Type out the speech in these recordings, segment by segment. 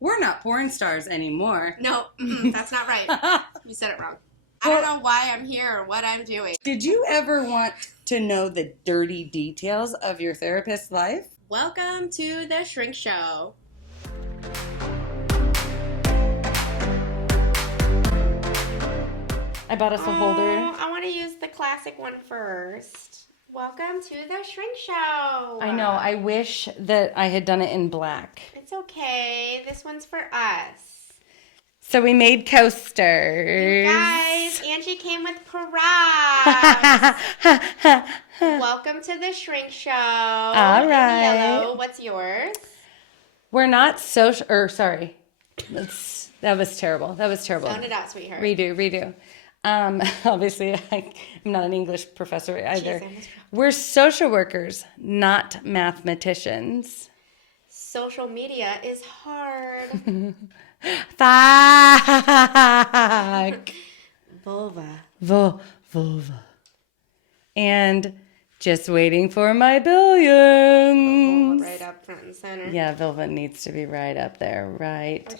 we're not porn stars anymore. No, that's not right. You said it wrong. I don't know why I'm here or what I'm doing. Did you ever want to know the dirty details of your therapist's life? Welcome to the Shrink Show. I bought us a holder. I want to use the classic one first. Welcome to the Shrink Show. I know. I wish that I had done it in black. It's okay. This one's for us. So we made coasters. You guys, Angee came with props. Welcome to the Shrink Show. All right. Yellow. What's yours? We're not social. Sorry. That was terrible. Sound it out, sweetheart. Redo. Obviously, I'm not an English professor either. Jeez, We're social workers, not mathematicians. Social media is hard. Fuck. Vulva. And just waiting for my billions. Right up front and center. Yeah, vulva needs to be right up there.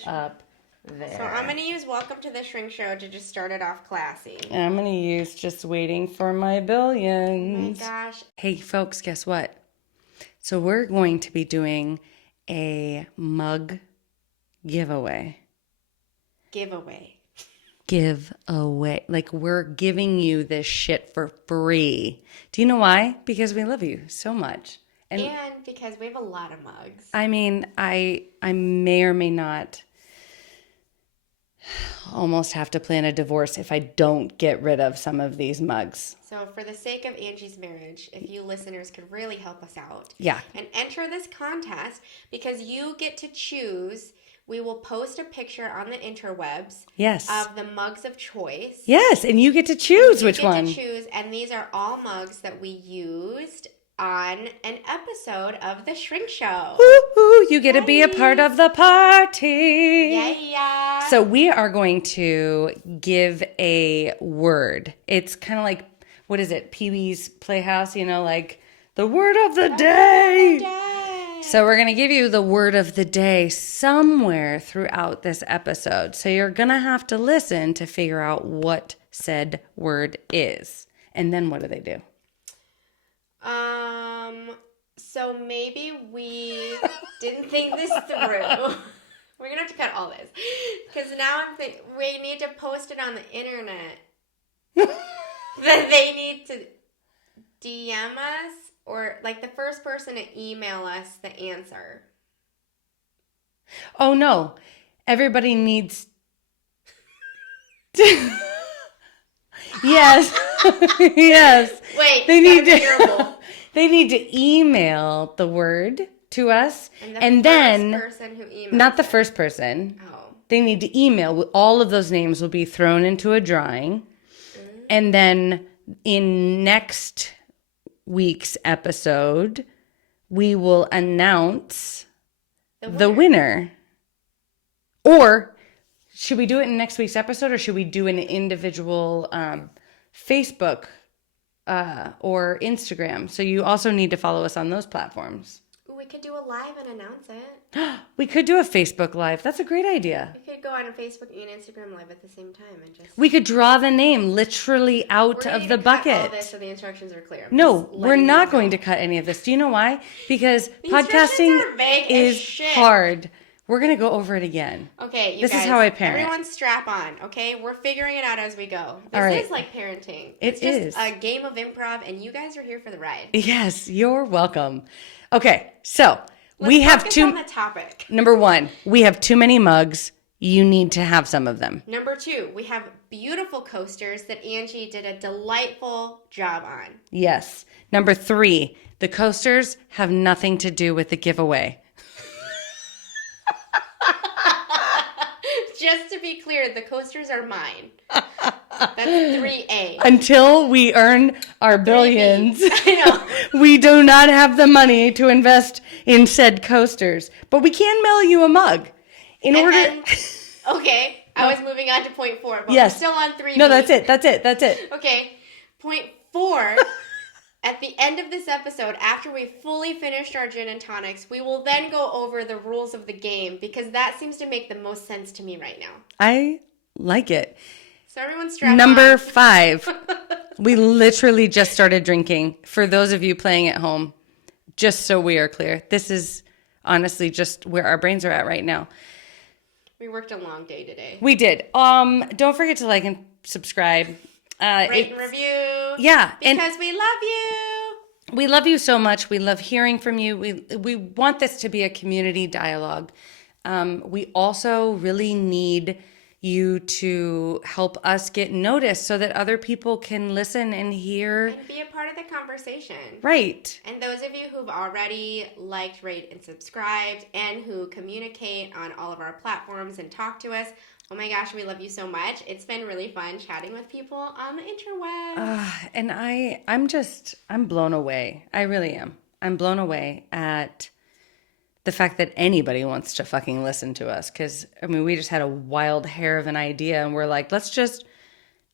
Up there. So I'm going to use Welcome to the Shrink Show to just start it off classy. And I'm going to use just waiting for my billions. Oh my gosh. Hey, folks, guess what? So we're going to be doing a mug giveaway. Giveaway. Like, we're giving you this shit for free. Do you know why? Because we love you so much. And because we have a lot of mugs. I mean, I may or may not almost have to plan a divorce if I don't get rid of some of these mugs. So for the sake of Angee's marriage, if you listeners could really help us out. Yeah. And enter this contest because you get to choose. We will post a picture on the interwebs. Yes. Of the mugs of choice. Yes, and you get to choose which one. You get to choose, and these are all mugs that we used on an episode of The Shrink Show. Woo-hoo, you get to be a part of the party. Yeah. So we are going to give a word. It's kind of like, what is it? Pee-wee's Playhouse, like the word of the day. So we're going to give you the word of the day somewhere throughout this episode. So you're going to have to listen to figure out what said word is. And then what do? So maybe we didn't think this through. We're going to have to cut all this. Because now I'm thinking we need to post it on the internet. That they need to DM us or like the first person to email us the answer. Oh, no. Everybody needs... Yes. Yes. Wait, they need to terrible. They need to email the word to us, and then person who emails not the first person. Oh. They need to email. All of those names will be thrown into a drawing, and then in next week's episode, we will announce the winner. Or should we do it in next week's episode, or should we do an individual Facebook or Instagram? So you also need to follow us on those platforms. We could do a live and announce it. We could do a Facebook Live. That's a great idea. We could go on a Facebook and Instagram Live at the same time and just... We could draw the name literally out of the bucket. Cut all this so the instructions are clear. No, we're not going to cut any of this. Do you know why? Because podcasting is hard. We're going to go over it again. Okay, you guys. This is how I parent. Everyone strap on, okay? We're figuring it out as we go. All right. This is like parenting. It's just a game of improv, and you guys are here for the ride. Yes, you're welcome. Okay, so Let's focus on the topic. Number 1, we have too many mugs. You need to have some of them. Number 2, we have beautiful coasters that Angee did a delightful job on. Yes. Number 3, the coasters have nothing to do with the giveaway. Just to be clear, the coasters are mine. That's 3A. Until we earn our billions, I know. We do not have the money to invest in said coasters. But we can mail you a mug. Okay, I was moving on to point 4, but we're still on 3B. No, that's it. Okay, point 4 At the end of this episode, after we fully finished our gin and tonics, we will then go over the rules of the game because that seems to make the most sense to me right now. I like it. So everyone's strapped Number on. 5. We literally just started drinking. For those of you playing at home, just so we are clear, this is honestly just where our brains are at right now. We worked a long day today. We did. Don't forget to like and subscribe. Rate and review. Yeah. Because we love you. We love you so much. We love hearing from you. We want this to be a community dialogue. We also really need you to help us get noticed so that other people can listen and hear. And be a part of the conversation. Right. And those of you who've already liked, rate, and subscribed and who communicate on all of our platforms and talk to us, oh my gosh, we love you so much. It's been really fun chatting with people on the interweb. And I'm blown away. I really am. I'm blown away at the fact that anybody wants to fucking listen to us. Because, I mean, we just had a wild hair of an idea and we're like, let's just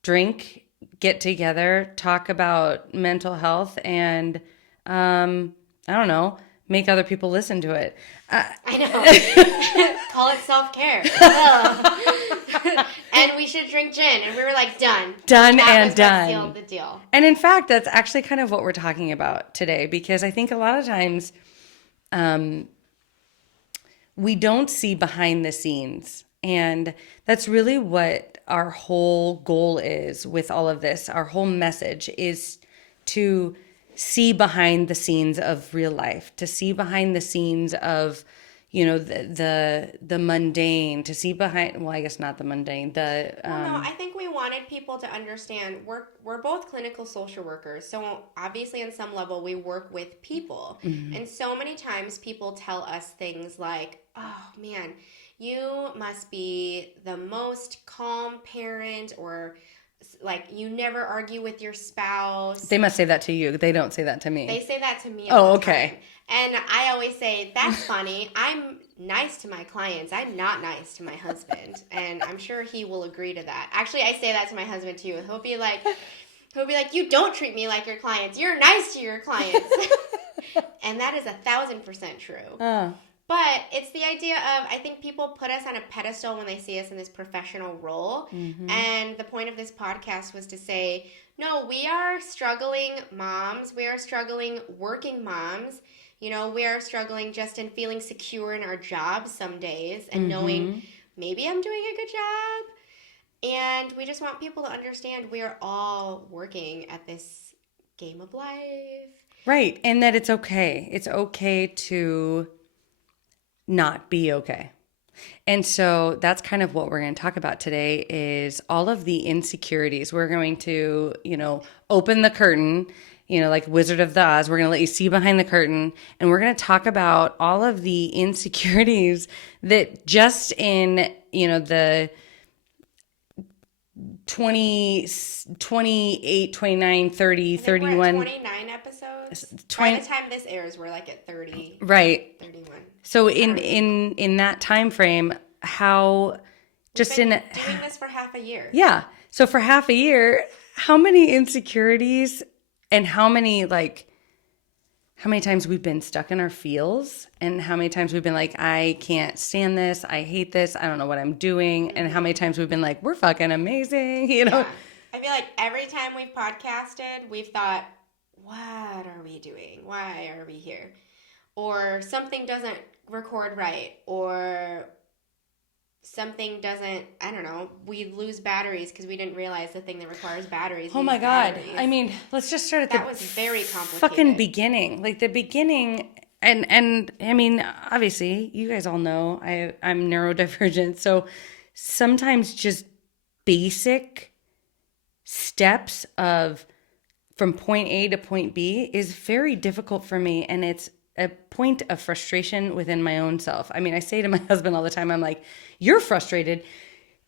drink, get together, talk about mental health, and, I don't know, make other people listen to it. I know. Call it self-care. And we should drink gin. And we were like, done. Done that and was done. Sealed the deal. And in fact, that's actually kind of what we're talking about today, because I think a lot of times we don't see behind the scenes. And that's really what our whole goal is with all of this. Our whole message is to see behind the scenes of real life, to see behind the scenes of, you know, the mundane, to see behind, well, I guess not the mundane, no, I think we wanted people to understand we're both clinical social workers. So obviously on some level we work with people. Mm-hmm. And so many times people tell us things like, oh man, you must be the most calm parent, or like you never argue with your spouse. They must say that to you. They don't say that to me. They say that to me. Oh, okay. Time. And I always say, that's funny. I'm nice to my clients. I'm not nice to my husband. And I'm sure he will agree to that. Actually, I say that to my husband too. He'll be like, you don't treat me like your clients. You're nice to your clients. And that is 1,000% true. Oh. But it's the idea of, I think people put us on a pedestal when they see us in this professional role. Mm-hmm. And the point of this podcast was to say, no, we are struggling moms. We are struggling working moms. You know, we are struggling just in feeling secure in our jobs some days and mm-hmm. knowing maybe I'm doing a good job. And we just want people to understand we are all working at this game of life. Right. And that it's okay. It's okay to not be okay. And so that's kind of what we're going to talk about today, is all of the insecurities. We're going to, you know, open the curtain, you know, like Wizard of the Oz. We're going to let you see behind the curtain, and we're going to talk about all of the insecurities that just in, you know, the 28, 29, 30, 31. We're at 29 episodes. By the time this airs, we're like at 30. Right. 31. So in that time frame, how just We've been in doing this for half a year. Yeah. So for half a year, how many insecurities and how many times we've been stuck in our feels, and how many times we've been like, I can't stand this. I hate this. I don't know what I'm doing. And how many times we've been like, we're fucking amazing. You know? Yeah. I feel like every time we've podcasted, we've thought, what are we doing? Why are we here? Or something doesn't record right, or something doesn't, I don't know, we lose batteries because we didn't realize the thing that requires batteries. Oh my God. Batteries. I mean, let's just start at that was very complicated. Fucking beginning. Like the beginning, and I mean, obviously, you guys all know I'm neurodivergent, so sometimes just basic steps of from point A to point B is very difficult for me, and it's a point of frustration within my own self. I mean, I say to my husband all the time, I'm like, you're frustrated.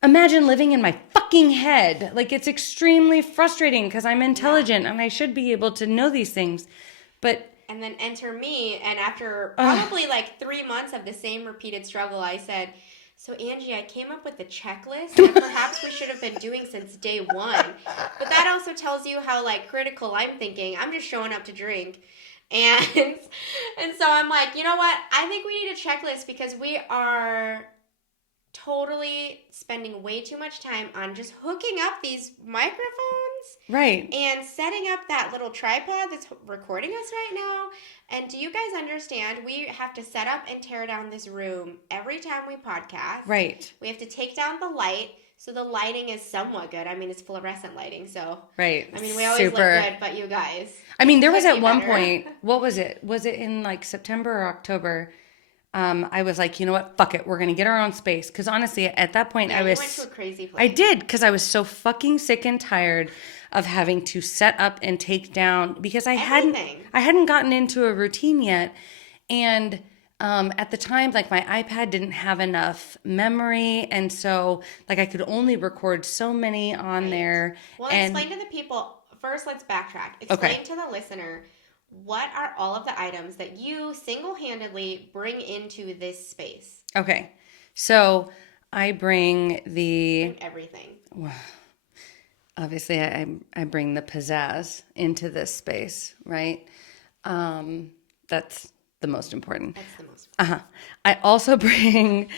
Imagine living in my fucking head. Like, it's extremely frustrating because I'm intelligent and I should be able to know these things. But and then enter me, and after probably like 3 months of the same repeated struggle, I said, So, Angee, I came up with a checklist that perhaps we should have been doing since day one. But that also tells you how, like, critical I'm thinking. I'm just showing up to drink. And and so I'm like, you know what? I think we need a checklist because we are totally spending way too much time on just hooking up these microphones. Right. And setting up that little tripod that's recording us right now. And do you guys understand? We have to set up and tear down this room every time we podcast. Right. We have to take down the light. So the lighting is somewhat good. I mean, it's fluorescent lighting. So, right. I mean, we always look good, but you guys. I mean, there was at one point, what was it? Was it in like September or October? I was like, you know what? Fuck it. We're going to get our own space. Because honestly, at that point, yeah, I was. You went to a crazy place. I did, because I was so fucking sick and tired of having to set up and take down because I hadn't gotten into a routine yet. And at the time, like my iPad didn't have enough memory. And so like I could only record so many on there. Well, explain to the people. First, let's backtrack. Explain to the listener. What are all of the items that you single-handedly bring into this space? Okay. So I bring everything. Well, obviously, I bring the pizzazz into this space, right? That's the most important. That's the most important. I also bring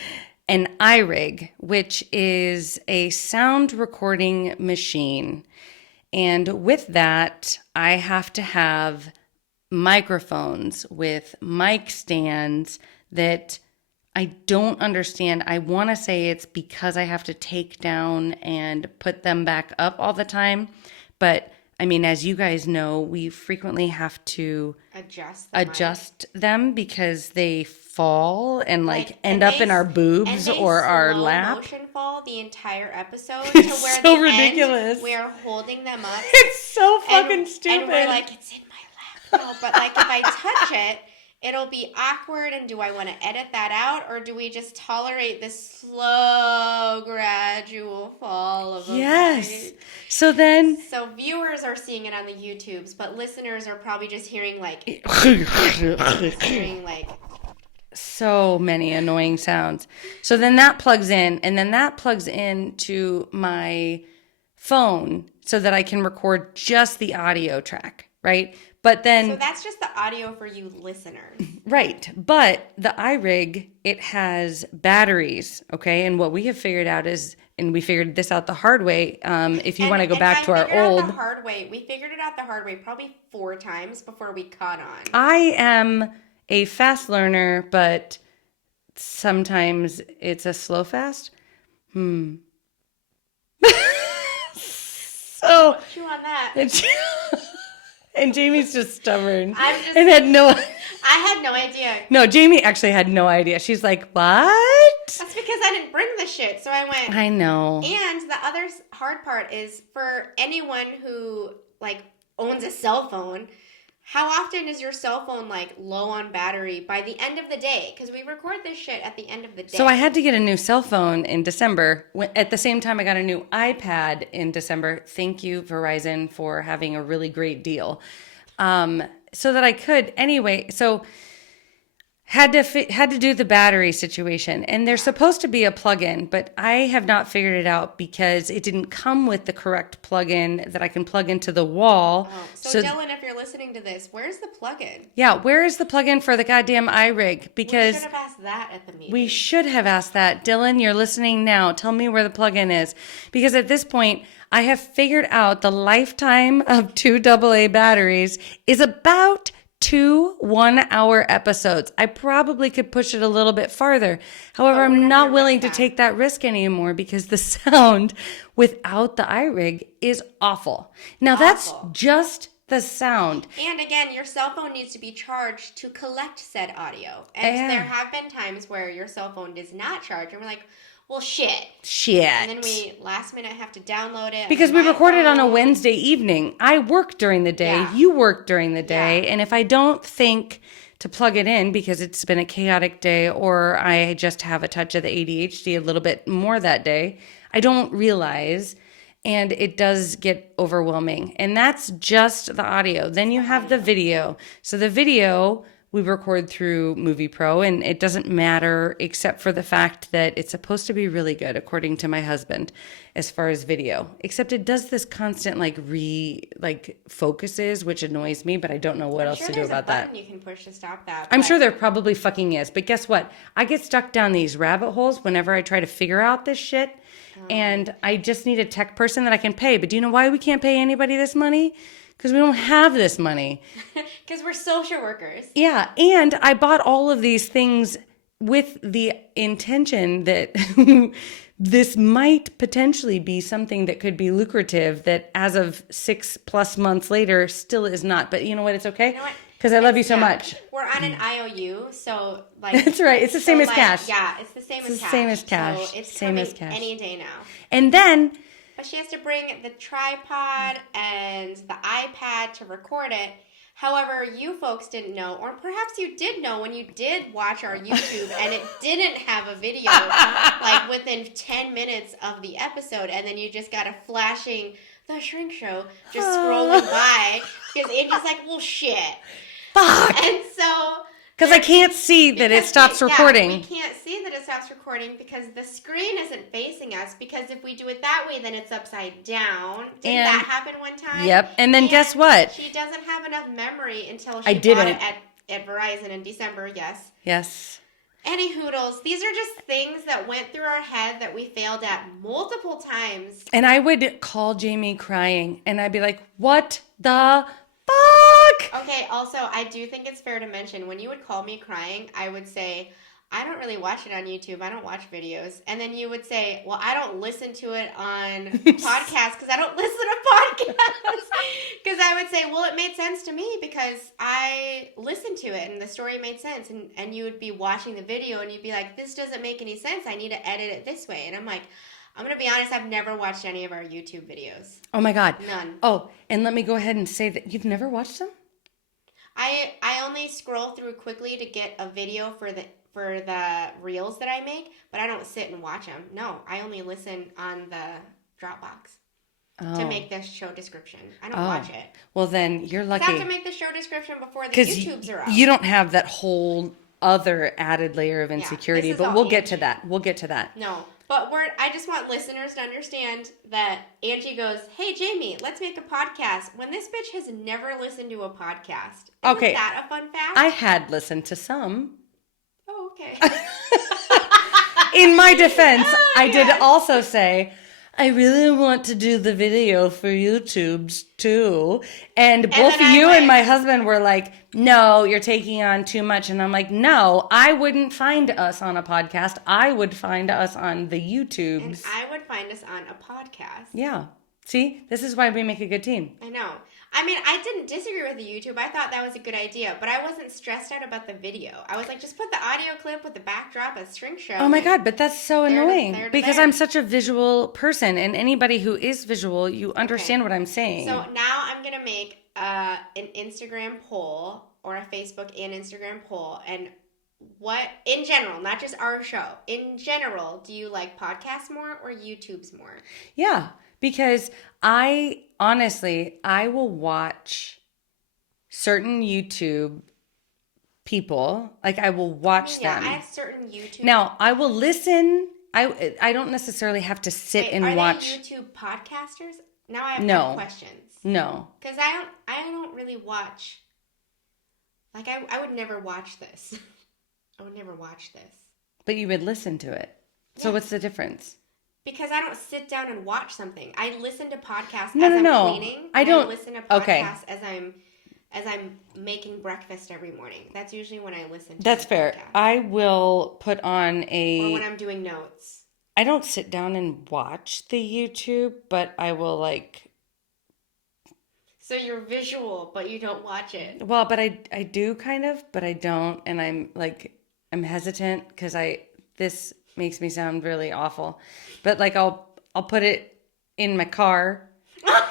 an iRig, which is a sound recording machine. And with that, I have to have microphones with mic stands that I don't understand. I want to say it's because I have to take down and put them back up all the time. But I mean, as you guys know, we frequently have to adjust them because they fall and end up in our boobs or our lap. Motion fall the entire episode to where so ridiculous. We are holding them up. It's so fucking stupid. And we're like, it's in my lap. No, but like if I touch it, it'll be awkward, and do I want to edit that out, or do we just tolerate this slow, gradual fall of a mic? So viewers are seeing it on the YouTubes, but listeners are probably just hearing so many annoying sounds. So then that plugs in, and then that plugs into my phone so that I can record just the audio track, right? But then... So that's just the audio for you listeners. Right. But the iRig, it has batteries, okay? And what we have figured out is, and we figured this out the hard way, if you want to go back to our old... We figured it out the hard way probably 4 times before we caught on. I am a fast learner, but sometimes it's a slow fast. So... Chew on that. And Jamie's just stubborn. I had no idea. No, Jamie actually had no idea. She's like, what? That's because I didn't bring the shit. So I went. I know. And the other hard part is for anyone who owns a cell phone, how often is your cell phone low on battery by the end of the day? Because we record this shit at the end of the day. So I had to get a new cell phone in December. At the same time, I got a new iPad in December. Thank you, Verizon, for having a really great deal. So that I could anyway. So had to do the battery situation, and there's supposed to be a plug-in, but I have not figured it out because it didn't come with the correct plug-in that I can plug into the wall. Oh. So Dylan, if you're listening to this, where's the plug-in? Yeah, where is the plug-in for the goddamn iRig? Because we should have asked that at the meeting. We should have asked that. Dylan, you're listening now. Tell me where the plug-in is. Because at this point, I have figured out the lifetime of 2 AA batteries is about 2 1-hour episodes. I probably could push it a little bit farther. However, I'm not willing to take that risk anymore because the sound without the iRig is awful. Now that's just the sound. And again, your cell phone needs to be charged to collect said audio. And there have been times where your cell phone does not charge, and we're like, well, shit. And then we last minute have to download it. Because we recorded on a Wednesday evening. I work during the day. Yeah. You work during the day. Yeah. And if I don't think to plug it in because it's been a chaotic day or I just have a touch of the ADHD a little bit more that day, I don't realize. And it does get overwhelming. And that's just the audio. Then you have the video. So the video we record through Movie Pro, and it doesn't matter except for the fact that it's supposed to be really good, according to my husband, as far as video. Except it does this constant focuses, which annoys me, but I don't know what else to do about that. I'm sure there's a button you can push to stop that. I'm sure there probably fucking is, but guess what? I get stuck down these rabbit holes whenever I try to figure out this shit, and I just need a tech person that I can pay. But do you know why we can't pay anybody this money? Because we don't have this money. Because we're social workers. Yeah, and I bought all of these things with the intention that this might potentially be something that could be lucrative that as of 6+ months later still is not. But you know what? It's okay. You know what? Because I love you so much. We're on an IOU, so like... That's right. It's the same as cash. Yeah, it's the same as cash. It's the same as cash. So it's same coming as cash. any day now. And then... But she has to bring the tripod and the iPad to record it. However, you folks didn't know, or perhaps you did know when you did watch our YouTube and it didn't have a video like within 10 minutes of the episode, and then you just got a flashing The Shrink Show just scrolling by because Angie's like, well, shit. Fuck. And so... Because I can't see that it stops recording. We can't see that it stops recording because the screen isn't facing us. Because if we do it that way, then it's upside down. Didn't that happen one time? Yep. And then guess what? She doesn't have enough memory until she bought it at Verizon in December. Yes. Yes. Any hoodles. These are just things that went through our head that we failed at multiple times. And I would call Jaime crying, and I'd be like, what the fuck? Okay, also, I do think it's fair to mention, when you would call me crying, I would say, I don't really watch it on YouTube. I don't watch videos. And then you would say, well, I don't listen to it on podcasts because I don't listen to podcasts. Because I would say, well, it made sense to me because I listened to it and the story made sense. And you would be watching the video and you'd be like, this doesn't make any sense. I need to edit it this way. And I'm like, I'm going to be honest, I've never watched any of our YouTube videos. Oh, my God. None. Oh, and let me go ahead and say that you've never watched them? I only scroll through quickly to get a video for the reels that I make, but I don't sit and watch them. No, I only listen on the Dropbox to make this show description. I don't watch it. Well, then you're lucky. I have to make the show description before the YouTubes are up. You don't have that whole other added layer of insecurity, but we'll get to that. We'll get to that. No. But I just want listeners to understand that Angee goes, hey, Jaime, let's make a podcast. When this bitch has never listened to a podcast. Isn't that a fun fact? I had listened to some. Oh, okay. In my defense, I did also say, I really want to do the video for YouTube's too. And both you and my husband were like, no, you're taking on too much. And I'm like, no, I wouldn't find us on a podcast. I would find us on the YouTubes. And I would find us on a podcast. Yeah. See, this is why we make a good team. I know. I mean, I didn't disagree with the YouTube. I thought that was a good idea, but I wasn't stressed out about the video. I was like, just put the audio clip with the backdrop as Shrink Show. Oh my God, but that's so annoying because I'm such a visual person, and anybody who is visual, you understand what I'm saying. So now I'm going to make an Instagram poll or a Facebook and Instagram poll, and what, in general, not just our show, in general, do you like podcasts more or YouTubes more? Yeah. Because I will watch certain YouTube people. Like, I will watch them. Yeah, I have certain YouTube. Now, I will listen. I don't necessarily have to sit and watch. Are they YouTube podcasters? Now I have questions. No. Because I don't really watch. Like, I would never watch this. I would never watch this. But you would listen to it. Yeah. So what's the difference? Because I don't sit down and watch something. I listen to podcasts as I'm cleaning. I listen to podcasts as I'm making breakfast every morning. That's usually when I listen to That's fair. Podcast. I will put on or when I'm doing notes. I don't sit down and watch the YouTube, but I will like. So you're visual, but you don't watch it. Well, but I do kind of, but I don't, and I'm hesitant because this makes me sound really awful, but like I'll put it in my car. On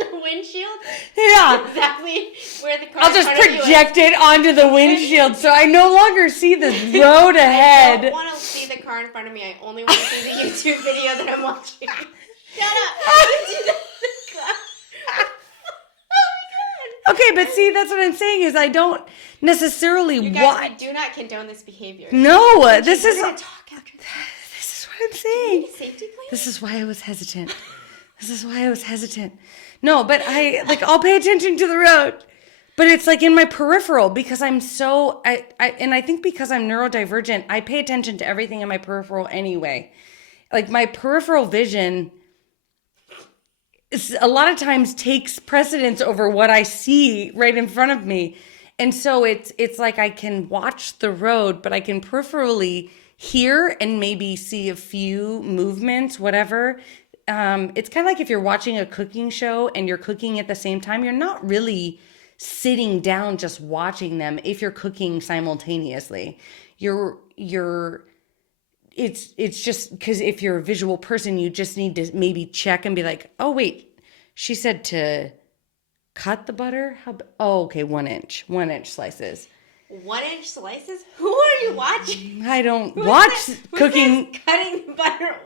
the windshield? Yeah. Exactly where the car I'll just project it onto the windshield so I no longer see the road ahead. I don't want to see the car in front of me. I only want to see the YouTube video that I'm watching. Shut up. Okay, but see, that's what I'm saying is I don't necessarily You guys, we do not condone this behavior. No, this is... We're gonna talk after this. This is what I'm Do you saying. need a safety plan? This is why I was hesitant. No, but I'll pay attention to the road. But it's like in my peripheral because I'm so, and I think because I'm neurodivergent, I pay attention to everything in my peripheral anyway. Like my peripheral vision a lot of times takes precedence over what I see right in front of me. And so it's like I can watch the road, but I can peripherally hear and maybe see a few movements, whatever. It's kind of like if you're watching a cooking show and you're cooking at the same time, you're not really sitting down just watching them if you're cooking simultaneously. It's just because if you're a visual person, you just need to maybe check and be like, oh, wait, she said to cut the butter? Okay, 1 inch slices. 1 inch slices? Who are you watching? I don't watch cooking. Cutting the butter.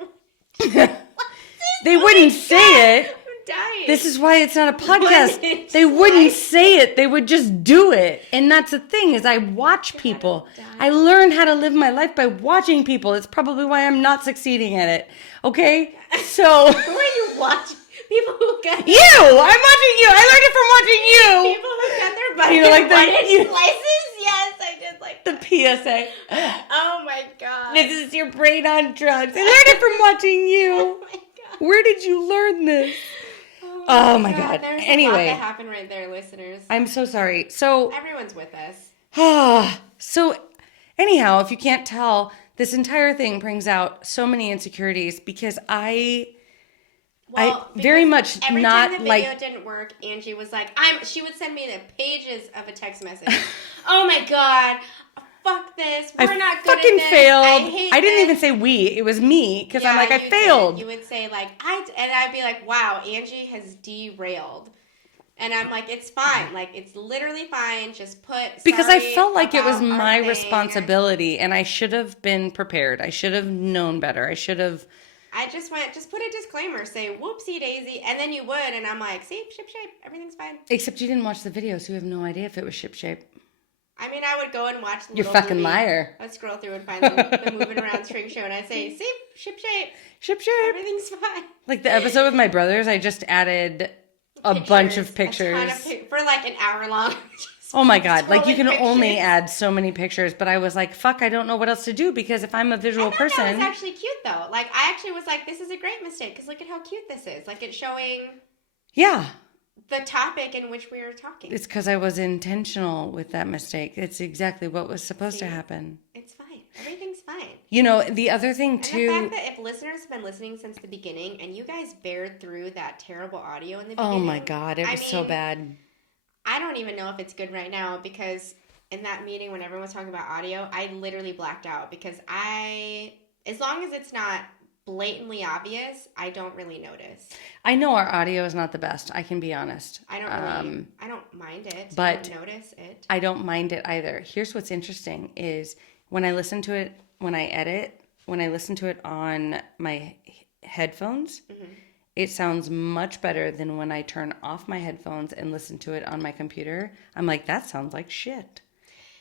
They wouldn't say it. I'm dying. This is why it's not a podcast. They wouldn't say it. They would just do it. And that's the thing is I watch people. I learn how to live my life by watching people. It's probably why I'm not succeeding at it. Okay? So. Who are you watching? People who cut. You! I'm watching you. I learned it from watching you. People who cut their butter. You know, like 1 inch slices? Yes, I did like the that. PSA. Oh my god. This is your brain on drugs. I learned it from watching you. Oh my god. Where did you learn this? Oh my god. There's Anyway. a lot that happened right there, listeners. I'm so sorry. So. Everyone's with us. So anyhow, if you can't tell, this entire thing brings out so many insecurities because I very much every not time the like. video didn't work, Angie was like, she would send me the pages of a text message. Oh my god, fuck this. We're not good fucking at this. failed. I didn't even say we. It was me because I'm like I failed. You would say like and I'd be like, wow, Angie has derailed. And I'm like, it's fine. Like, it's literally fine. Just put because I felt like it was about our my thing. responsibility and I should have been prepared. I should have known better. I should have. I just put a disclaimer, say whoopsie daisy, and then you would, and I'm like, see, ship shape, everything's fine. Except you didn't watch the video, so you have no idea if it was ship shape. I mean, I would go and watch the You're little fucking movie. liar. I'd scroll through and find the moving around string show, and I'd say, see, ship shape. Ship shape. Everything's fine. Like the episode with my brothers, I just added a bunch of pictures. For like an hour long. Oh my God. Like you can pictures. only add so many pictures, but I was like, fuck, I don't know what else to do because if I'm a visual person. That was actually cute though. Like I actually was like, this is a great mistake because look at how cute this is. Like it's showing. Yeah. The topic in which we were talking. It's because I was intentional with that mistake. It's exactly what was supposed to happen. It's fine. Everything's fine. You know, the other thing too. And the fact that if listeners have been listening since the beginning and you guys bared through that terrible audio in the beginning. Oh my God, it was so bad. I don't even know if it's good right now because in that meeting when everyone was talking about audio, I literally blacked out because as long as it's not blatantly obvious, I don't really notice. I know our audio is not the best. I can be honest. I don't mind it. But I don't notice it. I don't mind it either. Here's what's interesting is when I listen to it, when I edit, when I listen to it on my headphones, it sounds much better than when I turn off my headphones and listen to it on my computer. I'm like, that sounds like shit.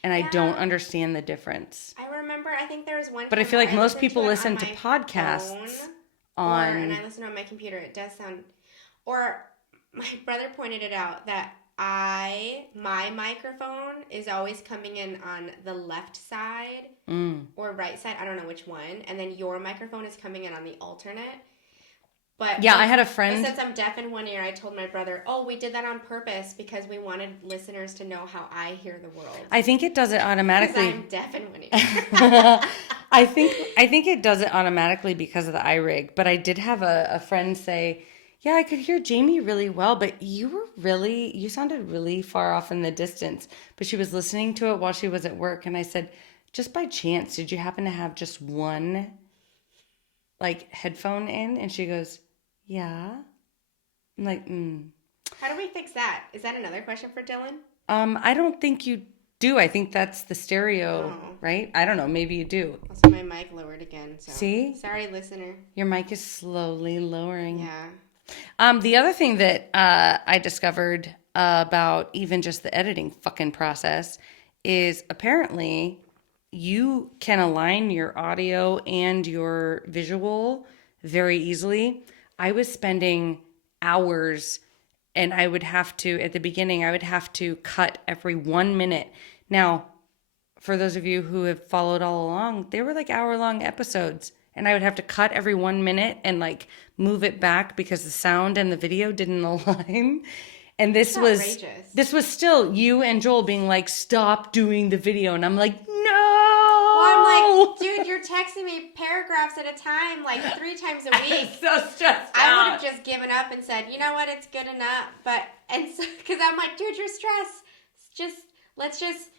And I don't understand the difference. I remember, I think there was one. But I feel like most people listen to podcasts and I listen on my computer. It does sound. Or my brother pointed it out that my microphone is always coming in on the left side or right side. I don't know which one. And then your microphone is coming in on the alternate. But yeah, I had a friend. But since I'm deaf in one ear, I told my brother, we did that on purpose because we wanted listeners to know how I hear the world. I think it does it automatically. Because I'm deaf in one ear. I think it does it automatically because of the iRig. But I did have a friend say, yeah, I could hear Jaime really well, but you sounded really far off in the distance. But she was listening to it while she was at work. And I said, just by chance, did you happen to have just one like headphone in? And she goes, yeah. I'm like, How do we fix that? Is that another question for Dylan? I don't think you do. I think that's the stereo, right? I don't know. Maybe you do. Also, my mic lowered again. So. See? Sorry, listener. Your mic is slowly lowering. Yeah. The other thing that I discovered about even just the editing fucking process is apparently you can align your audio and your visual very easily. I was spending hours, and I would have to, at the beginning, I would have to cut every 1 minute. Now, for those of you who have followed all along, they were like hour-long episodes, and I would have to cut every 1 minute and like move it back because the sound and the video didn't align. And this was outrageous. this was still you and Joel being like, stop doing the video, and I'm like, no. Well, I'm like, dude, you're texting me paragraphs at a time, like 3 times a week. So stressed I out. would have just given up and said, you know what, it's good enough. Because I'm like, dude, you're stressed. Let's just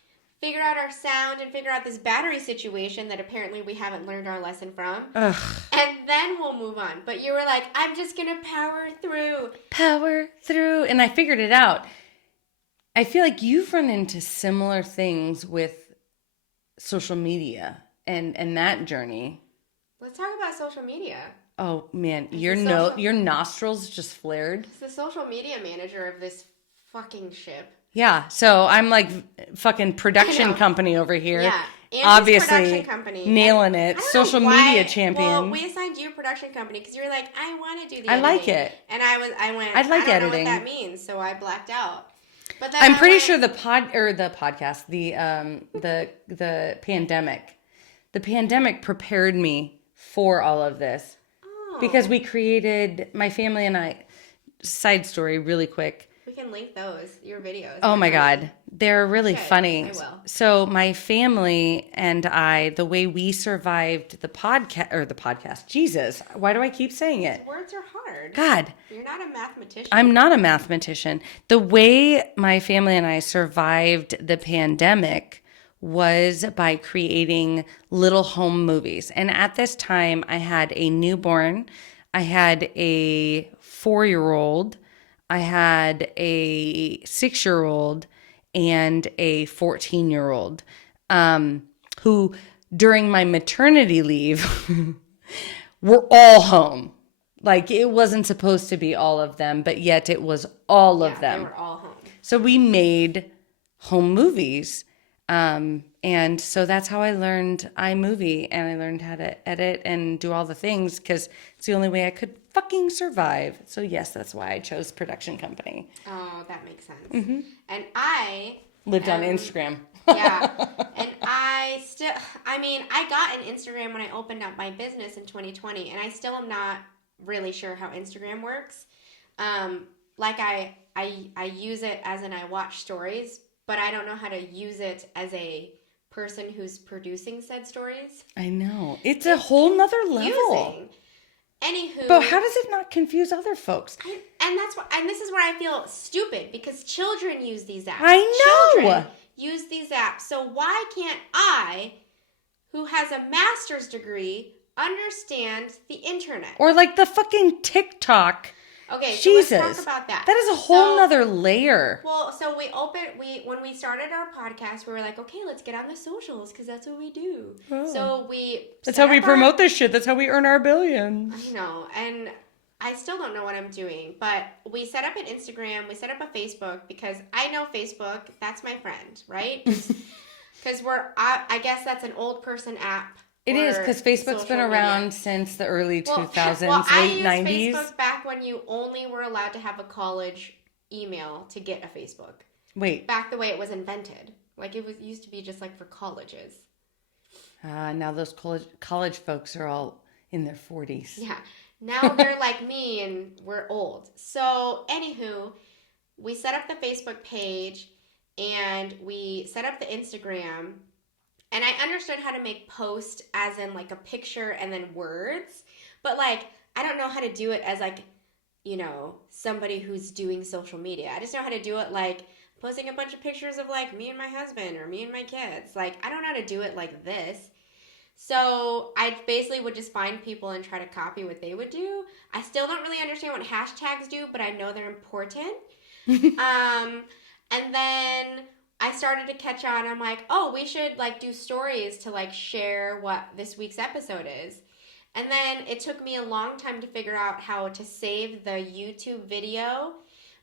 figure out our sound and figure out this battery situation that apparently we haven't learned our lesson from. Ugh. And then we'll move on. But you were like, I'm just going to power through. And I figured it out. I feel like you've run into similar things with social media and that journey. Let's talk about social media. Oh man, It's your nostrils just flared. It's the social media manager of this fucking ship. Yeah, so I'm like fucking production company over here. Yeah, Angie's obviously production company. nailing it. Social media champion. Well, we assigned you production company because you were like, I want to do the I editing. like it. And I went, I like I don't editing. know what that means, so I blacked out. But then I'm pretty sure the podcast, the pandemic. The pandemic prepared me for all of this. Oh. Because we created, my family and I, side story really quick. We can link your videos. Oh my God. They're really funny. I will. So my family and I, the way we survived the podcast, Jesus, why do I keep saying it? Words are hard. God. You're not a mathematician. I'm not a mathematician. The way my family and I survived the pandemic was by creating little home movies. And at this time, I had a newborn, I had a 4-year-old, I had a 6-year-old, and a 14-year-old, who during my maternity leave were all home. Like, it wasn't supposed to be all of them, but yet it was all of them. They were all home. So we made home movies. And so that's how I learned iMovie, and I learned how to edit and do all the things because it's the only way I could fucking survive. So yes, that's why I chose production company. Oh, that makes sense. Mm-hmm. And I lived on Instagram. Yeah. And I got an Instagram when I opened up my business in 2020, and I still am not really sure how Instagram works. Like I use it as in I watch stories, but I don't know how to use it as a person who's producing said stories. I know. It's a whole nother level. Anywho. But how does it not confuse other folks? And this is where I feel stupid because children use these apps. I know. Children use these apps. So why can't I, who has a master's degree, understand the internet? Or like the fucking TikTok. Okay, so Jesus. let's talk about that. That is a whole nother layer. Well, so when we started our podcast, we were like, okay, let's get on the socials because that's what we do. Oh. So that's how we promote this shit. That's how we earn our billions. I know, and I still don't know what I'm doing, but we set up an Instagram, we set up a Facebook because I know Facebook, that's my friend, right? Because I guess that's an old person app. It is, because Facebook's been around since the early 2000s, late 90s. I used Facebook back when you only were allowed to have a college email to get a Facebook. Wait. Back the way it was invented. Like, it used to be just, like, for colleges. Now those college folks are all in their 40s. Yeah. Now they're like me, and we're old. So, anywho, we set up the Facebook page, and we set up the Instagram. And I understood how to make post as in like a picture and then words. But like, I don't know how to do it as like, you know, somebody who's doing social media. I just know how to do it like posting a bunch of pictures of like me and my husband or me and my kids. Like, I don't know how to do it like this. So I basically would just find people and try to copy what they would do. I still don't really understand what hashtags do, but I know they're important. And then I started to catch on. I'm like, oh, we should like do stories to like share what this week's episode is. And then it took me a long time to figure out how to save the YouTube video.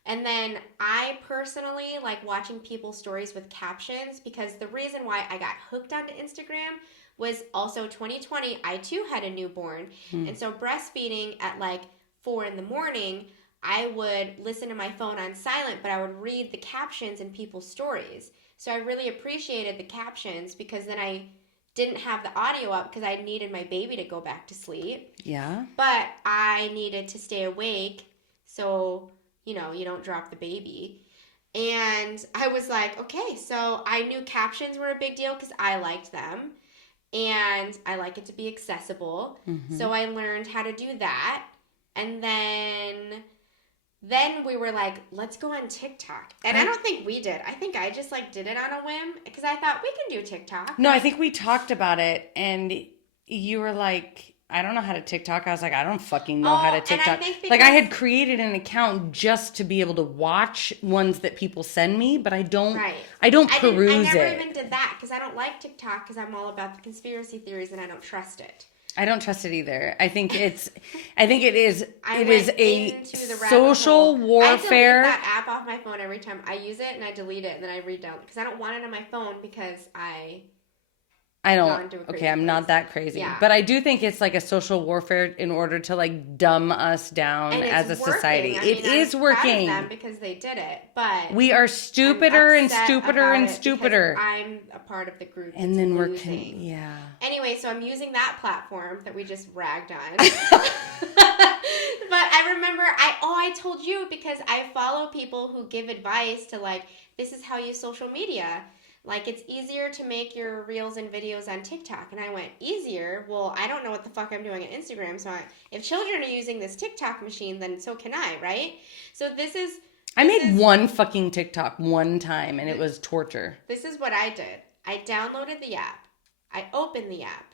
And then I personally like watching people's stories with captions because the reason why I got hooked onto Instagram was also 2020. I too had a newborn. And so breastfeeding at like 4 in the morning, I would listen to my phone on silent, but I would read the captions in people's stories. So I really appreciated the captions because then I didn't have the audio up because I needed my baby to go back to sleep. Yeah. But I needed to stay awake so, you know, you don't drop the baby. And I was like, okay, so I knew captions were a big deal because I liked them. And I like it to be accessible. So I learned how to do that. And then we were like, let's go on TikTok. And I don't think we did. I think I just like did it on a whim because I thought we can do TikTok. No, I think we talked about it and you were like, I don't know how to TikTok. I was like, I don't fucking know how to TikTok. Like I had created an account just to be able to watch ones that people send me, but I don't peruse I never it. even did that because I don't like TikTok because I'm all about the conspiracy theories and I don't trust it. I don't trust it either. I think it is a social warfare. I delete that app off my phone every time I use it and I delete it and then I read down because I don't want it on my phone because I don't. Okay, I'm not that crazy. Yeah. But I do think it's like a social warfare in order to like dumb us down as a society. It is working. Them because they did it, but we are stupider and stupider and stupider. I'm a part of the group. And then we're yeah. Anyway, so I'm using that platform that we just ragged on. But I remember I told you because I follow people who give advice to like this is how you use social media. Like, it's easier to make your reels and videos on TikTok. And I went, easier? Well, I don't know what the fuck I'm doing on Instagram. So if children are using this TikTok machine, then so can I, right? So I made one fucking TikTok one time, and it was torture. This is what I did. I downloaded the app. I opened the app.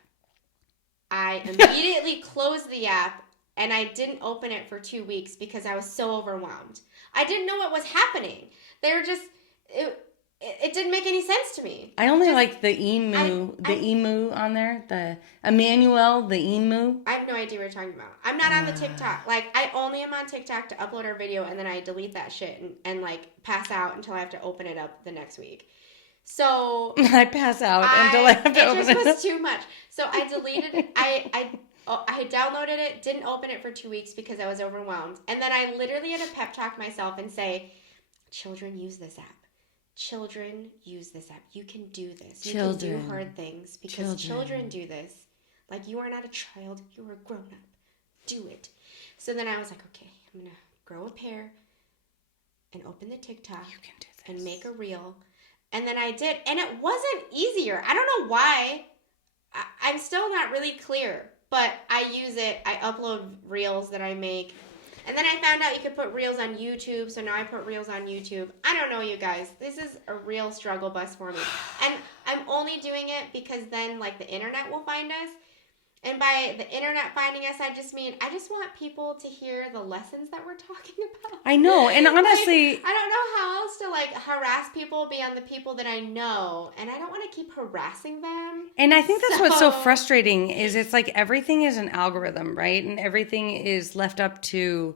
I immediately closed the app, and I didn't open it for 2 weeks because I was so overwhelmed. I didn't know what was happening. They were just... It didn't make any sense to me. I only like the emu on there. The Emmanuel, the emu. I have no idea what you're talking about. I'm not on the TikTok. Like, I only am on TikTok to upload our video and then I delete that shit and like pass out until I have to open it up the next week. So I pass out until I have to open it up. It just was too much. So I deleted it. I downloaded it, didn't open it for 2 weeks because I was overwhelmed. And then I literally had to pep talk myself and say, children use this app. Children use this app. You can do this. You can do hard things because children do this. Like, you are not a child. You are a grown-up. Do it. So then I was like, okay, I'm going to grow a pair and open the TikTok. You can do this. And make a reel. And then I did. And it wasn't easier. I don't know why. I'm still not really clear. But I use it. I upload reels that I make. And then I found out you could put reels on YouTube, so now I put reels on YouTube. I don't know, you guys. This is a real struggle bus for me. And I'm only doing it because then, like, the internet will find us. And by the internet finding us, I just want people to hear the lessons that we're talking about. I know, and honestly... Like, I don't know how else to, like, harass people beyond the people that I know. And I don't want to keep harassing them. And I think that's what's so frustrating is it's like everything is an algorithm, right? And everything is left up to...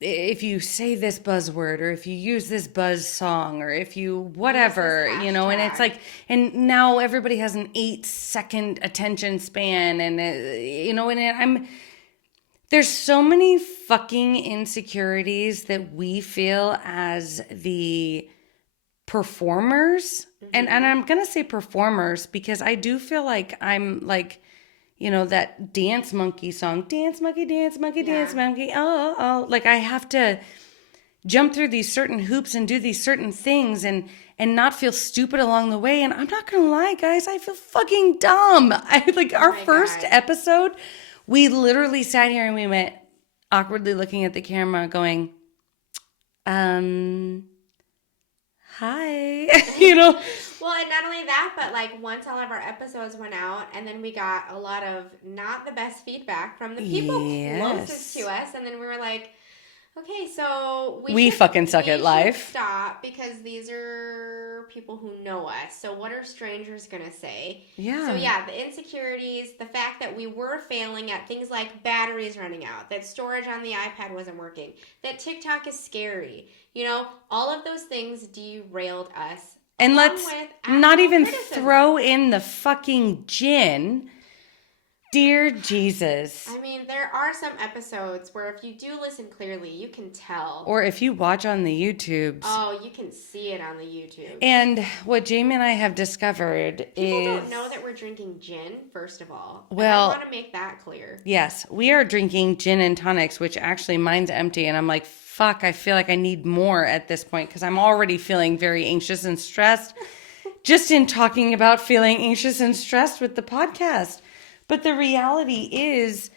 if you say this buzzword or if you use this buzz song or if you whatever, you know, and it's like, and now everybody has an 8-second attention span and, you know, and there's so many fucking insecurities that we feel as the performers. And I'm going to say performers because I do feel like I'm like, you know, that dance monkey song, dance monkey, dance monkey, dance monkey. Oh. Like I have to jump through these certain hoops and do these certain things and not feel stupid along the way. And I'm not going to lie, guys, I feel fucking dumb. Our first episode, we literally sat here and we went awkwardly looking at the camera going, hi, you know? Well, and not only that, but like once all of our episodes went out and then we got a lot of not the best feedback from the people closest to us. And then we were like, Okay, so We fucking suck at life. Stop because these are people who know us. So what are strangers gonna say? Yeah. So yeah, the insecurities, the fact that we were failing at things like batteries running out, that storage on the iPad wasn't working, that TikTok is scary. You know, all of those things derailed us. And let's not even throw in the fucking gin. Dear Jesus. I mean, there are some episodes where if you do listen clearly, you can tell. Or if you watch on the YouTubes. Oh, you can see it on the YouTube. And what Jaime and I have discovered People don't know that we're drinking gin, first of all. Well, and I want to make that clear. Yes, we are drinking gin and tonics, which actually mine's empty. And I'm like, fuck, I feel like I need more at this point because I'm already feeling very anxious and stressed just in talking about feeling anxious and stressed with the podcast. But the reality is,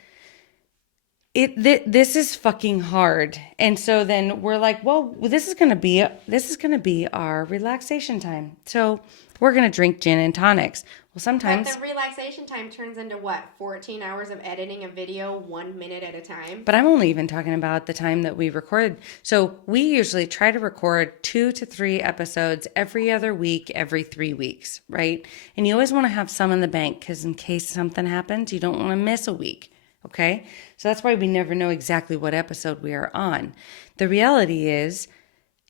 this is fucking hard, and so then we're like, well, this is gonna be our relaxation time. So we're gonna drink gin and tonics. Well, sometimes but the relaxation time turns into what? 14 hours of editing a video 1 minute at a time. But I'm only even talking about the time that we recorded. So we usually try to record 2 to 3 episodes every other week, every 3 weeks, right? And you always want to have some in the bank because in case something happens, you don't want to miss a week, okay? So that's why we never know exactly what episode we are on. The reality is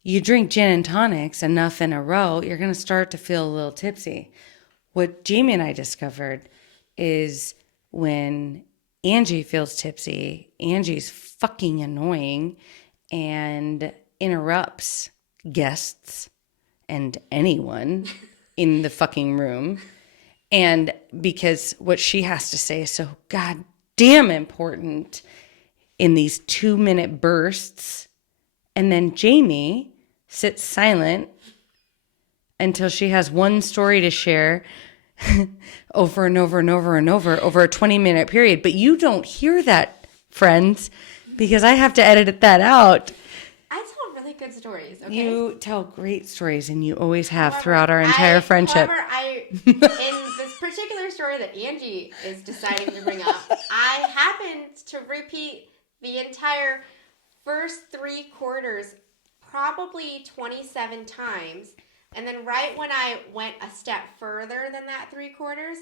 you drink gin and tonics enough in a row, you're going to start to feel a little tipsy. What Jaime and I discovered is when Angee feels tipsy, Angee's fucking annoying and interrupts guests and anyone in the fucking room. And because what she has to say is so goddamn important in these 2-minute bursts. And then Jaime sits silent until she has one story to share over and over and over and over a 20-minute period. But you don't hear that, friends, because I have to edit that out. I tell really good stories, okay? You tell great stories, and you always have throughout our entire friendship. However, in this particular story that Angee is deciding to bring up, I happened to repeat the entire first 3 quarters probably 27 times. And then right when I went a step further than that 3 quarters,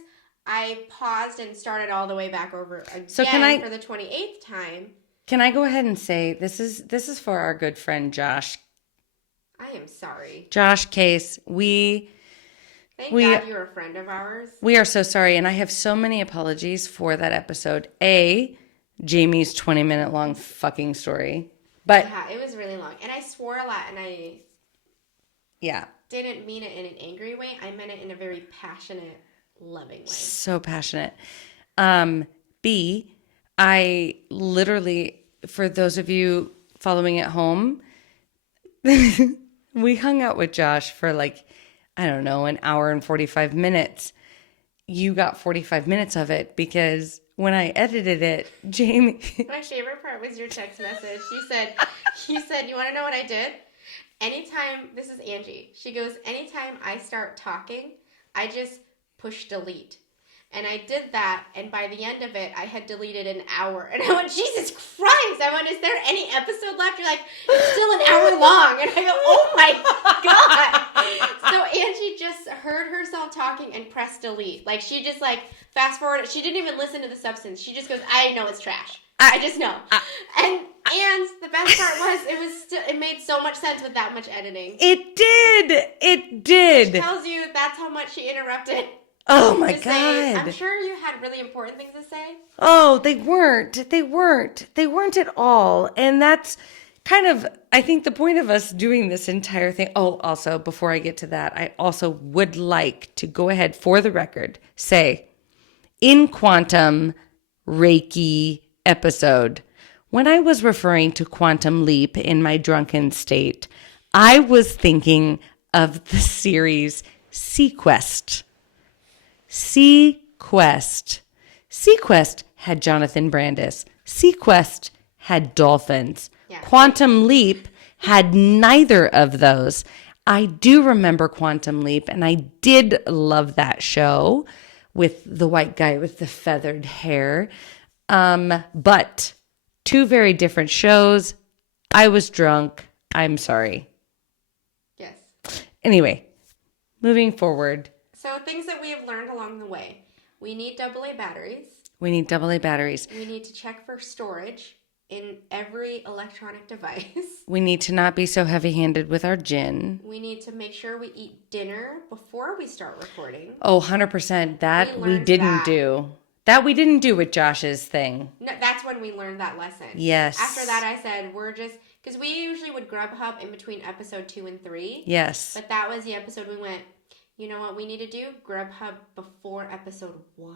I paused and started all the way back over again for the 28th time. Can I go ahead and say this is for our good friend Josh? I am sorry. Josh Case, Thank God you're a friend of ours. We are so sorry, and I have so many apologies for that episode. Jamie's 20-minute long fucking story. But yeah, it was really long. And I swore a lot, and I didn't mean it in an angry way. I meant it in a very passionate, loving way. So passionate. B, I literally, for those of you following at home, we hung out with Josh for like, I don't know, an hour and 45 minutes. You got 45 minutes of it because when I edited it, Jaime... My favorite part was your text message. You said, you want to know what I did? Anytime, this is Angee. She goes, anytime I start talking, I just push delete. And I did that, and by the end of it, I had deleted an hour. And I went, Jesus Christ! I went, is there any episode left? You're like, it's still an hour long. And I go, oh my God! So Angee just heard herself talking and pressed delete. Like, she just, like, fast forward. She didn't even listen to the substance. She just goes, I know it's trash. I just know. And the best part was, it made so much sense with that much editing. It did. She tells you that's how much she interrupted. Oh my God. I'm sure you had really important things to say. Oh, they weren't. They weren't at all. And that's kind of, I think, the point of us doing this entire thing. Oh, also, before I get to that, I also would like to go ahead for the record, say, in Quantum Reiki episode, when I was referring to Quantum Leap in my drunken state, I was thinking of the series Sequest. Sequest had Jonathan Brandis. Sequest had dolphins. Yeah. Quantum Leap had neither of those. I do remember Quantum Leap, and I did love that show with the white guy with the feathered hair. But 2 very different shows. I was drunk. I'm sorry. Yes. Anyway, moving forward. So things that we have learned along the way. We need AA batteries. We need AA batteries. We need to check for storage in every electronic device. We need to not be so heavy-handed with our gin. We need to make sure we eat dinner before we start recording. Oh, 100%. That we didn't do. That we didn't do with Josh's thing. No, that's when we learned that lesson. Yes. After that, I said, we're just... Because we usually would Grubhub in between episode 2 and 3. Yes. But that was the episode we went, you know what we need to do? Grubhub before episode 1.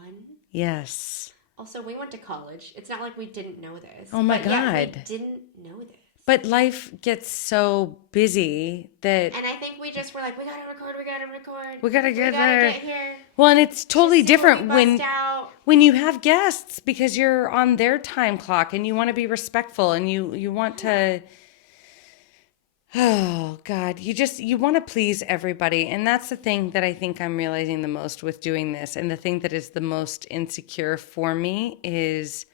Yes. Also, we went to college. It's not like we didn't know this. Oh my God. Yet we didn't know this. But life gets so busy that... And I think we just were like, we gotta record. We gotta get there. Get here. Well, and it's totally different when you have guests because you're on their time clock and you want to be respectful and you want to... Oh, God. You want to please everybody. And that's the thing that I think I'm realizing the most with doing this. And the thing that is the most insecure for me is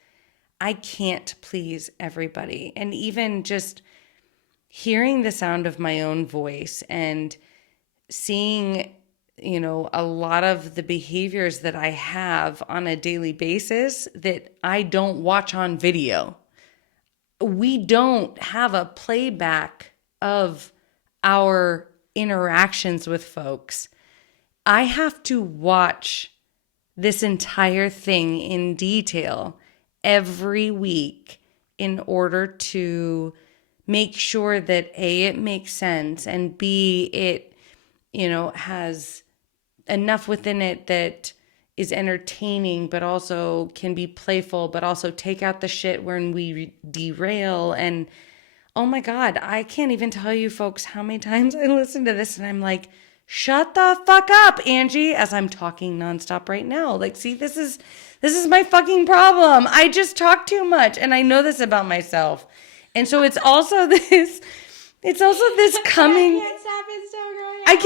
I can't please everybody. And even just hearing the sound of my own voice and seeing, a lot of the behaviors that I have on a daily basis that I don't watch on video. We don't have a playback of our interactions with folks. I have to watch this entire thing in detail every week in order to make sure that A, it makes sense, and B, it, has enough within it that is entertaining, but also can be playful, but also take out the shit when we derail. And oh my God, I can't even tell you folks how many times I listen to this and I'm like, shut the fuck up, Angee, as I'm talking nonstop right now. Like, see, this is my fucking problem. I just talk too much and I know this about myself. And so it's also this coming. I can't stop. It's still going. I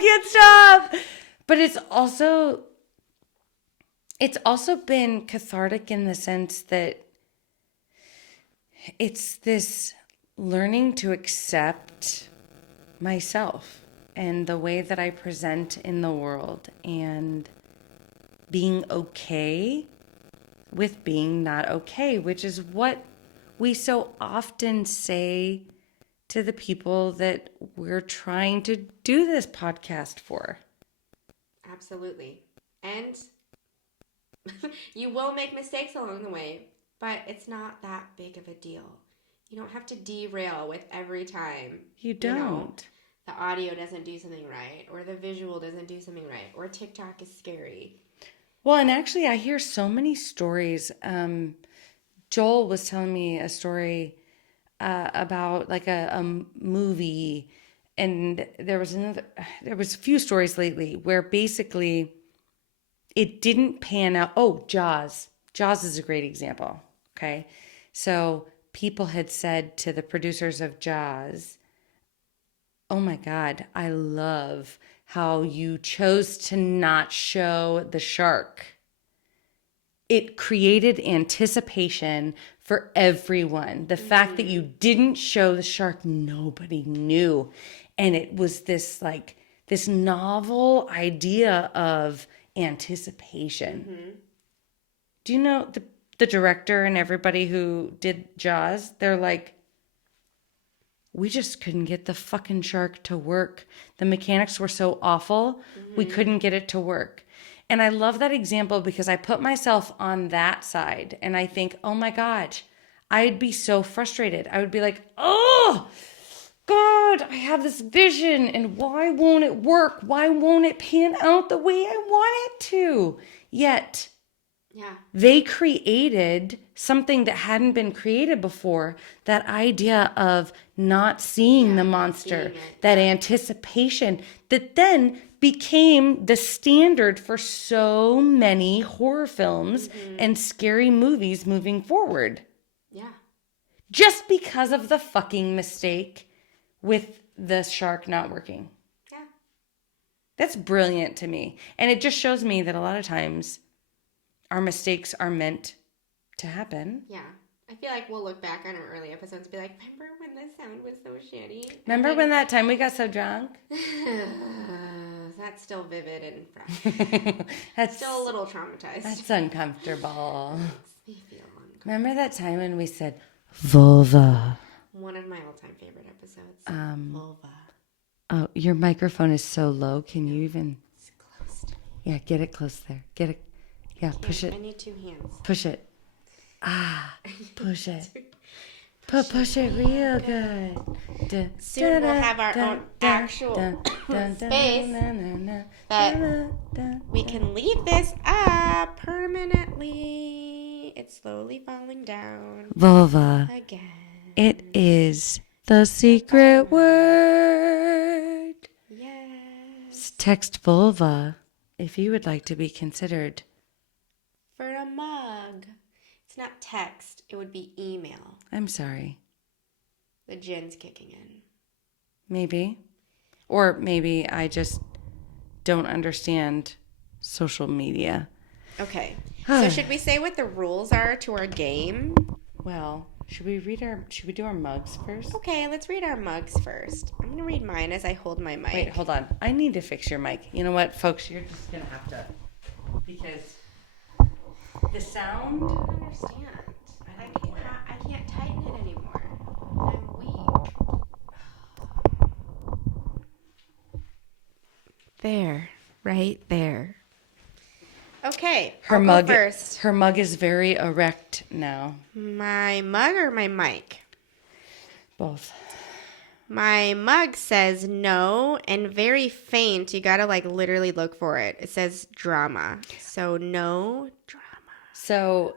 can't stop. But it's also been cathartic in the sense that it's this learning to accept myself and the way that I present in the world and being okay with being not okay, which is what we so often say to the people that we're trying to do this podcast for. Absolutely. And you will make mistakes along the way, but it's not that big of a deal. You don't have to derail with every time. You don't. The audio doesn't do something right, or the visual doesn't do something right, or TikTok is scary. Well, and actually I hear so many stories. Joel was telling me a story about like a movie, and there was a few stories lately where basically it didn't pan out. Oh, Jaws. Jaws is a great example. Okay. So people had said to the producers of Jaws, oh my God, I love how you chose to not show the shark. It created anticipation for everyone. The fact that you didn't show the shark, nobody knew. And it was this novel idea of anticipation. Mm-hmm. Do you know the director and everybody who did Jaws? They're like, we just couldn't get the fucking shark to work. The mechanics were so awful, we couldn't get it to work. And I love that example because I put myself on that side and I think, oh my God, I'd be so frustrated. I would be like, oh God, I have this vision and why won't it work? Why won't it pan out the way I want it to? Yet, they created something that hadn't been created before, that idea of not seeing the monster, that anticipation that then became the standard for so many horror films and scary movies moving forward. Yeah. Just because of the fucking mistake with the shark not working. Yeah. That's brilliant to me. And it just shows me that a lot of times our mistakes are meant to happen. Yeah. I feel like we'll look back on our early episodes and be like, remember when the sound was so shitty? Remember when that time we got so drunk? That's still vivid and fresh. That's Still a little traumatized. That's uncomfortable. Makes me feel uncomfortable. Remember that time when we said vulva? One of my all-time favorite episodes. Vulva. Oh, your microphone is so low. Can you even? It's close to me. Yeah, get it close there. Get it. Yeah, push it. I need 2 hands. Push it. Push it. Push it real good. Soon we'll have our own actual space that we can leave this up permanently. It's slowly falling down. Vulva. Again. It is the secret word. Yes. Text vulva if you would like to be considered. For a mug. It's not text. It would be email. I'm sorry. The gin's kicking in. Maybe. Or maybe I just don't understand social media. Okay. So should we say what the rules are to our game? Well, should we do our mugs first? Okay, let's read our mugs first. I'm going to read mine as I hold my mic. Wait, hold on. I need to fix your mic. You know what, folks? You're just going to have to, because the sound. I don't understand. I can't tighten it anymore. I'm weak. There. Right there. Okay. Her I'll go mug first. Her mug is very erect now. My mug or my mic? Both. My mug says no and very faint. You gotta literally look for it. It says drama. So no drama. So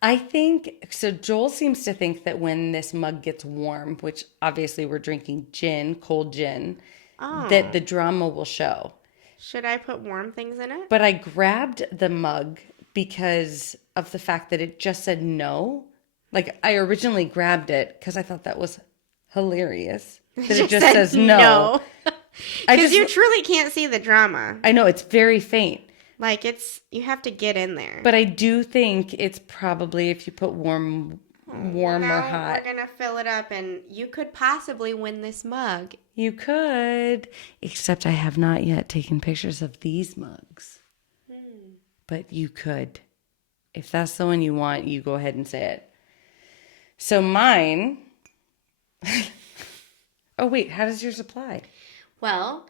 I think, so Joel seems to think that when this mug gets warm, which obviously we're drinking gin, cold gin, that the drama will show. Should I put warm things in it? But I grabbed the mug because of the fact that it just said no. Like, I originally grabbed it because I thought that was hilarious. That it just says no. Because you truly can't see the drama. I know, it's very faint. You have to get in there. But I do think it's probably if you put warm or hot. We're going to fill it up, and you could possibly win this mug. You could. Except I have not yet taken pictures of these mugs. But you could. If that's the one you want, you go ahead and say it. So mine. Oh, wait. How does yours apply? Well,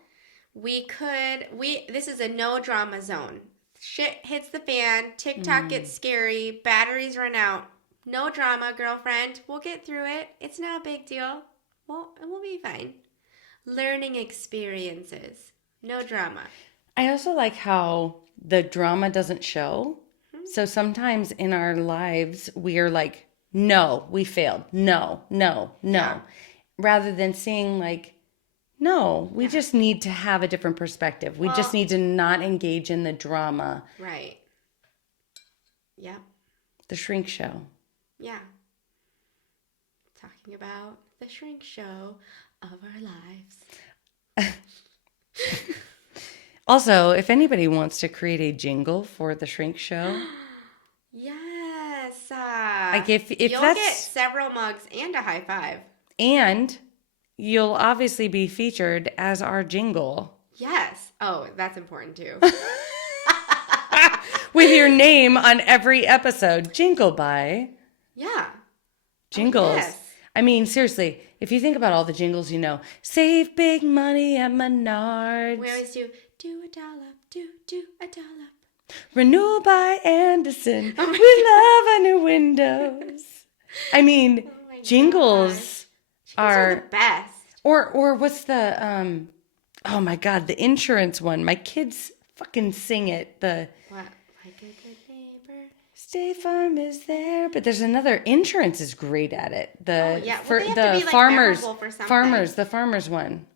this is a no drama zone. Shit hits the fan. TikTok gets scary. Batteries run out. No drama, girlfriend. We'll get through it. It's not a big deal. We'll be fine. Learning experiences. No drama. I also like how the drama doesn't show. So sometimes in our lives, we are like, no, we failed. No. Yeah. Rather than seeing no, we just need to have a different perspective. We just need to not engage in the drama. Right. Yep. The shrink show. Yeah. Talking about the shrink show of our lives. Also, if anybody wants to create a jingle for the shrink show. Yes. If you'll that's, get several mugs and a high five. And you'll obviously be featured as our jingle. Yes. Oh, that's important too. With your name on every episode. Jingle by. Yeah. Jingles. Oh, yes. I mean, seriously, if you think about all the jingles you know. Save big money at Menards. We always do a dollop, do a dollop. Renewal by Anderson. Oh we love our new windows. I mean, jingles are the best. Or what's the oh my God, the insurance one. My kids fucking sing it. What? Like a good neighbor. State Farm is there, but there's another. Insurance is great at it. The the farmers one.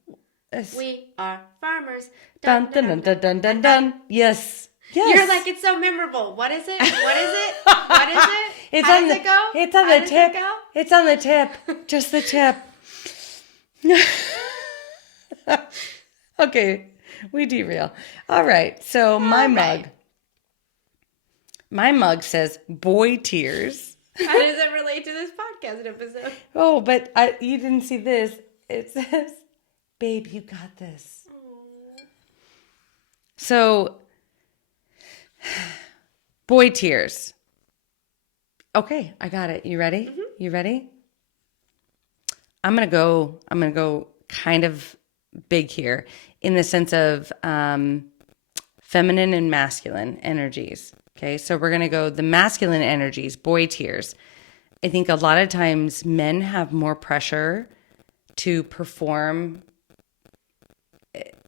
We are farmers. Dun dun dun dun dun dun dun. Yes. Yes. You're like, it's so memorable. What is it? What is it? What is it? It's How on does it go? It's on How the tip. It's on the tip. Just the tip. Okay, we derail. All right. So my mug. My mug says boy tears. How does it relate to this podcast episode? Oh, but you didn't see this. It says, babe, you got this. Aww. So, boy tears. Okay, I got it. You ready? Mm-hmm. You ready? I'm gonna go kind of big here in the sense of feminine and masculine energies. Okay, so we're gonna go the masculine energies, boy tears. I think a lot of times men have more pressure to perform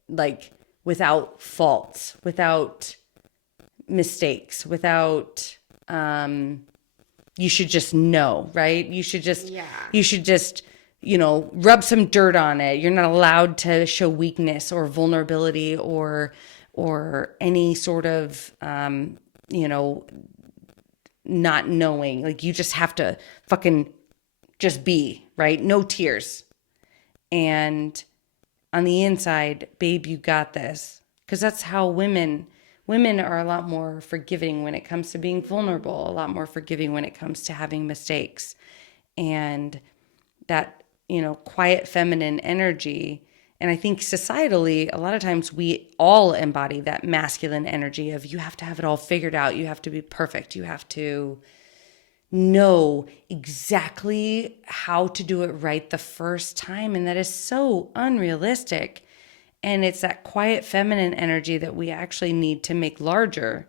like without faults, without mistakes, without you should just know, right? You should just rub some dirt on it. You're not allowed to show weakness or vulnerability or any sort of not knowing. Like you just have to fucking just be, right? No tears. And on the inside, babe, you got this. Because that's how women are a lot more forgiving when it comes to being vulnerable, a lot more forgiving when it comes to having mistakes. And that, quiet feminine energy. And I think societally, a lot of times we all embody that masculine energy of you have to have it all figured out. You have to be perfect. You have to know exactly how to do it right the first time. And that is so unrealistic. And it's that quiet feminine energy that we actually need to make larger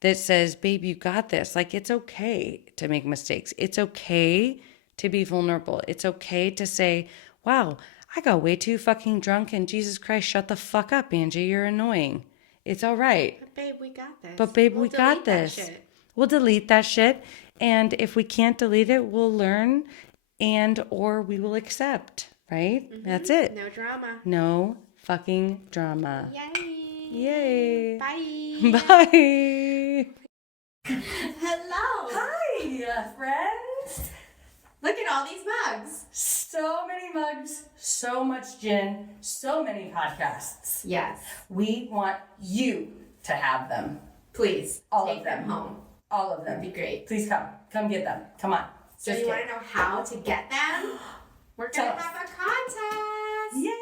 that says, babe, you got this. Like, it's okay to make mistakes. It's okay to be vulnerable. It's okay to say, wow, I got way too fucking drunk and Jesus Christ, shut the fuck up, Angee. You're annoying. It's all right. But babe, we got this. But babe, we got this. We'll delete that shit. And if we can't delete it, we'll learn or we will accept, right? Mm-hmm. That's it. No drama. No fucking drama. Yay. Yay. Bye. Bye. Hello. Hi, friends. Look at all these mugs. So many mugs, so much gin, so many podcasts. Yes. We want you to have them. Please. All take of them home. All of them. That'd be great. Please come. Come get them. Come on. So you want to know how to get them? We're going to have a contest. Yay!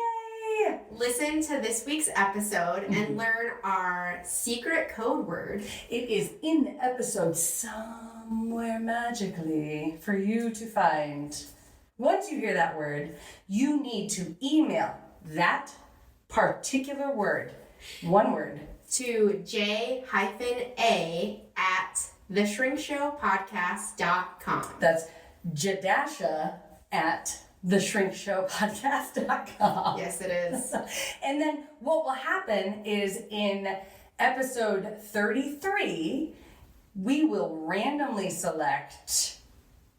Listen to this week's episode and learn our secret code word. It is in the episode somewhere magically for you to find. Once you hear that word, you need to email that particular word, one word, to j-a@theshrinkshowpodcast.com. That's jadasha@theshrinkshowpodcast.com. Yes, it is. And then what will happen is in episode 33, we will randomly select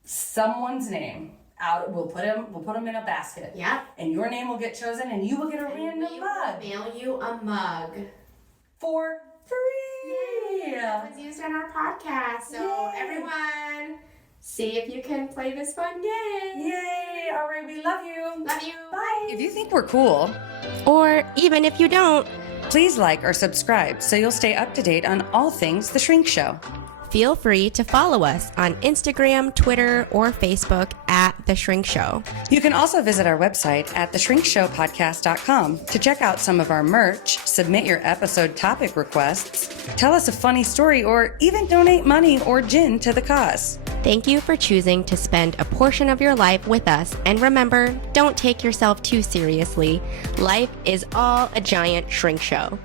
someone's name out. We'll put them in a basket. Yeah. And your name will get chosen, and you will get a random mug. We will mail you a mug For free. Yay. That was used on our podcast. So Yay. everyone, see if you can play this fun game. Yay! All right, we love you. Love you. Bye. If you think we're cool, or even if you don't, please like or subscribe so you'll stay up to date on all things The Shrink Show. Feel free to follow us on Instagram, Twitter, or Facebook at The Shrink Show. You can also visit our website at theshrinkshowpodcast.com to check out some of our merch, submit your episode topic requests, tell us a funny story, or even donate money or gin to the cause. Thank you for choosing to spend a portion of your life with us. And remember, don't take yourself too seriously. Life is all a giant shrink show.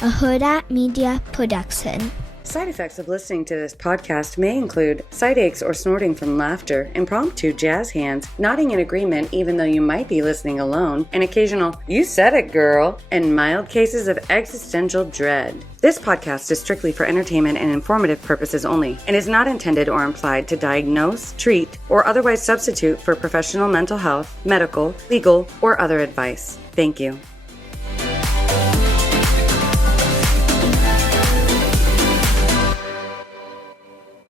A Huda Media Production. Side effects of listening to this podcast may include side aches or snorting from laughter, impromptu jazz hands, nodding in agreement even though you might be listening alone, an occasional "you said it, girl," and mild cases of existential dread. This podcast is strictly for entertainment and informative purposes only and is not intended or implied to diagnose, treat, or otherwise substitute for professional mental health, medical, legal, or other advice. Thank you.